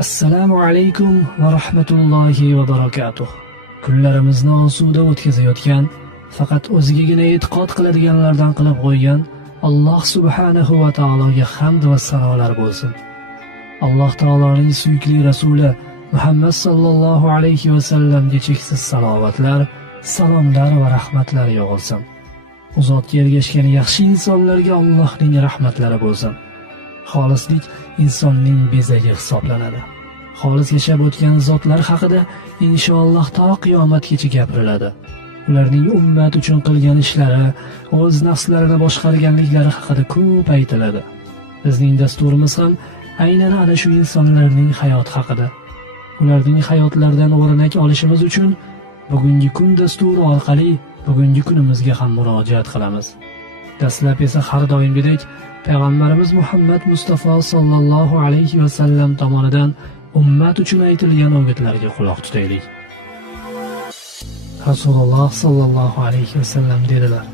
Assalomu alaykum va rahmatullohi va barakatuh. Kunlarimizni osuda o'tkazayotgan, faqat o'zigagina e'tiqod qiladiganlardan qilib qo'ygan Alloh subhanahu va taologa hamd va sanolar bo'lsin. Alloh taoloning suyukli rasuli Muhammad sallallohu alayhi va sallamga cheksiz salovatlar, salomlar va rahmatlar yog'ilsin. U zotga ergashgan yaxshi insonlarga Allohning rahmatlari bo'lsin. Xolislik insonning bezagi hisoblanadi. Xolis yashab o'tgan zotlar haqida inshaalloh to qiyomatgacha gapiriladi. Ularning ummat uchun qilgan ishlari, o'z nafslarini boshqarganliklari haqida ko'p aytiladi. Bizning dasturimiz ham aynan ana shu insonlarning hayoti haqida. Ularning hayotlaridan o'rnak olishimiz uchun bugungi kun dasturi orqali bugungi kunimizga ham murojaat qilamiz. Dastlab esa har doimgidek Payg'ambarimiz Muhammad Mustafa sallallohu alayhi va sallam tomonidan ummat uchun aytilgan o'gitlarga quloq tutaylik. Rasululloh sallallohu alayhi va sallam dedilar: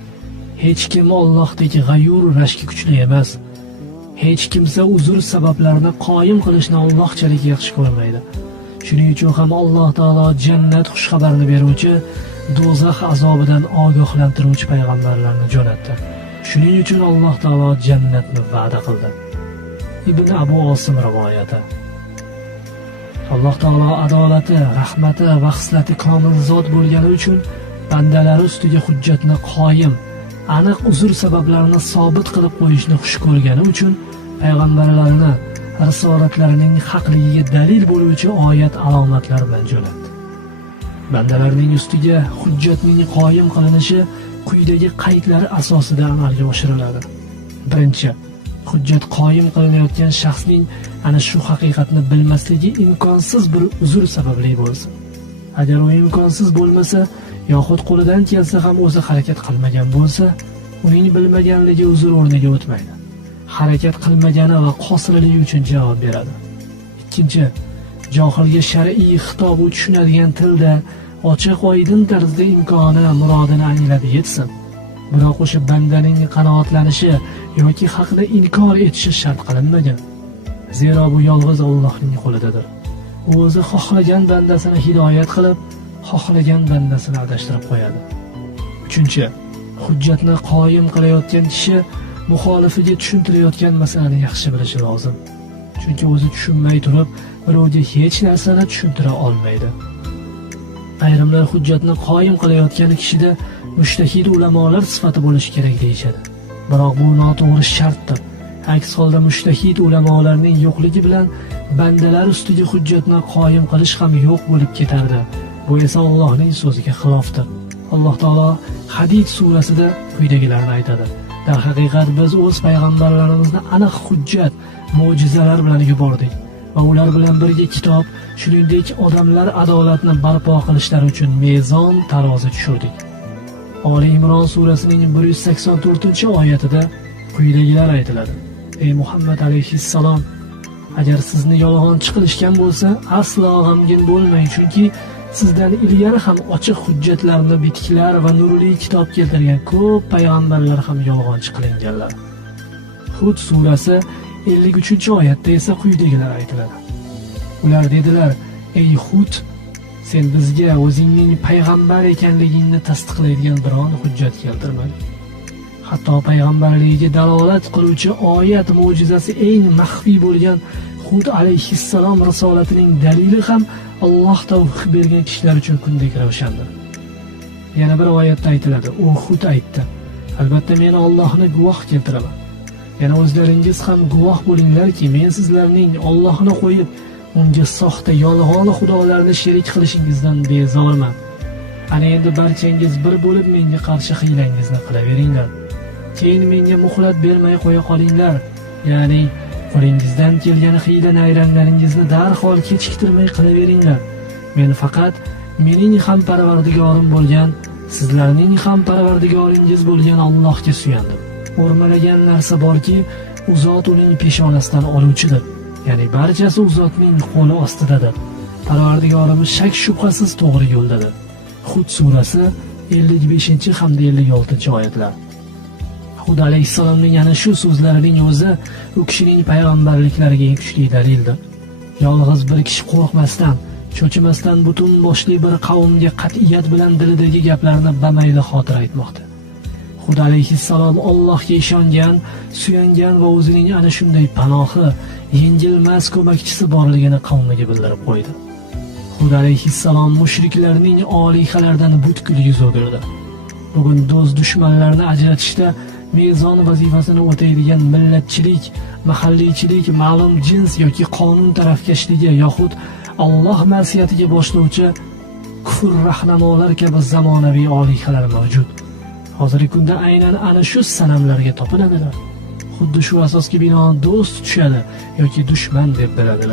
Hech kim Allohdek g'ayur rashki kuchli emas. Hech kimsa uzr sabablarini qoyim qilishni Allohchalik yaxshi ko'rmaydi. Shuning uchun ham Alloh taolo jannat xushxabarini beruvchi, do'zax azobidan ogohlantiruvchi payg'ambarlarni jo'natdi. Shuning uchun Alloh taolo jannatni va'da qildi. Ibn Abu Osim rivoyati. Alloh taolo adolati, rahmati va xislati komil zot bo'lgani uchun bandalari ustiga hujjatni qoyim, aniq uzr sabablarini sobit qilib qo'yishni xush ko'rgani uchun payg'ambarlarini risolatlarining haqligiga dalil bo'luvchi oyat alomatlar bilan jo'natdi. Bandalarning ustiga hujjatning qoyim qilinishi quyidagi qaydlari asosida amalga oshiriladi. Birinchi, hujjat qoyim qilinayotgan shaxsning ana shu haqiqatni bilmasligi imkonsiz bir uzr sababli bo'lsin. Agar u imkonsiz bo'lmasa, yoxud qo'lidan kelsa ham o'zi harakat qilmagan bo'lsa, uning bilmaganligi uzr o'rniga o'tmaydi. Harakat qilmagani va qosirligi uchun javob beradi. Ikkinchi, johilga shar'iy xitob tushunadigan tilda ochiq oydin tarzda imkoni, murodini anglab yetsin. Biroq o'sha bandaning qanoatlanishi yoki haqni inkor etishi shart qilinmagan. Zero bu yolg'iz Allohning qo'lidadir. U o'zi xohlagan bandasini hidoyat qilib, xohlagan bandasini adashtirib qo'yadi. Uchinchi, hujjatni qoyim qilayotgan kishi muxolifiga tushuntirayotgan masalani yaxshi bilishi lozim. Chunki o'zi tushunmay turib, birovga hech narsani tushuntira olmaydi. Ayrimlar hujjatni qoyim qilayotgan kishida mushtahid ulamolar sifati bo'lishi kerak deyishadi. Biroq bu noto'g'ri shartdir. Aks holda mushtahid ulamolarning yo'qligi bilan bandalar ustiga hujjatni qoyim qilish ham yo'q bo'lib ketardi. Bu esa Allohning so'ziga xilofdir. Alloh taolo Hadid surasida quyidagilarni aytadi: Dar haqiqat biz o'z payg'ambarlarimizni aniq hujjat, mo'jizalar bilan yubordik va ular bilan birga kitob, shuningdek odamlar adolatni barpo qilishlari uchun mezon tarozi tushirdik. Oli Imron surasining 184-oyatida quyidagilar aytiladi: Ey Muhammad alayhissalom, agar sizni yolg'onchi qilishgan bo'lsa, aslo g'amgin bo'lmang, chunki sizdan ilgari ham ochiq hujjatlarni bitiklar va nurli kitob keltirgan ko'p payg'ambarlar ham yolg'onchi qilinganlar. Hud surasi 53-oyatda esa quyidagilar aytiladi: Ular dedilar: Ey Hud, sen bizga o'zingning payg'ambar ekanligingni tasdiqlaydigan biron hujjat keltirmading. Hatto payg'ambarligiga dalolat qiluvchi oyat mo'jizasi eng maxfiy bo'lgan Hud alayhissalom risolatining dalili ham Alloh tavfiq bergan kishilar uchun kundek ravshandir. Yana bir oyatda aytiladi: U Hud aytdi: Albatta men Allohni guvoh keltiraman. Yana o'zlaringiz ham guvoh bo'linglarki, men sizlarning Allohni qo'yib unga soxta yolg'on xudolarni sherik qilishingizdan bezorman. Ana endi barchangiz bir bo'lib menga qarshi hiylangizni qilaveringlar. Keyin menga muhlat bermay qo'ya qolinglar. Ya'ni qo'lingizdan kelgan hiyla-nayranglaringizni darhol kechiktirmay qilaveringlar. Men faqat mening ham Parvardigorim bo'lgan, sizlarning ham Parvardigoringiz bo'lgan Allohga suyandim. O'rmalagan narsa borki, u zot uning peshonasidan oluvchidir. Ya'ni barchasi u zotning qo'li ostidadir. Parvardigorimiz shak shubhasiz to'g'ri yo'ldadir. Hud surasi 55 hamda 56-oyatlar. Hud alayhissalomning ana shu so'zlarining o'zi u kishining payg'ambarliklariga eng kuchli dalildir. Yolg'iz bir kishi qo'rqmasdan, cho'chimasdan butun boshli bir qavmga qat'iyat bilan dilidagi gaplarni bamayli xotir aytmoqda. Hud alayhissalom Allohga ishongan, suyangan va o'zining ana shunday panohi, yengilmas ko'makchisi borligini qavmiga bildirib qo'ydi. Hud alayhissalom mushriklarning olihalaridan butkul yuz o'girdi. Bugun do'st dushmanlarni ajratishda mezon vazifasini o'taydigan millatchilik, mahalliychilik, ma'lum jins yoki qonun tarafkashligi yoxud Alloh ma'siyatiga boshlovchi kufr rahnamolar kabi zamonaviy olihalar mavjud. Hozirgi kunda aynan ana shu sanamlarga topiladilar. Xuddi shu asosga binoan do'st tushadi yoki dushman deb biladilar.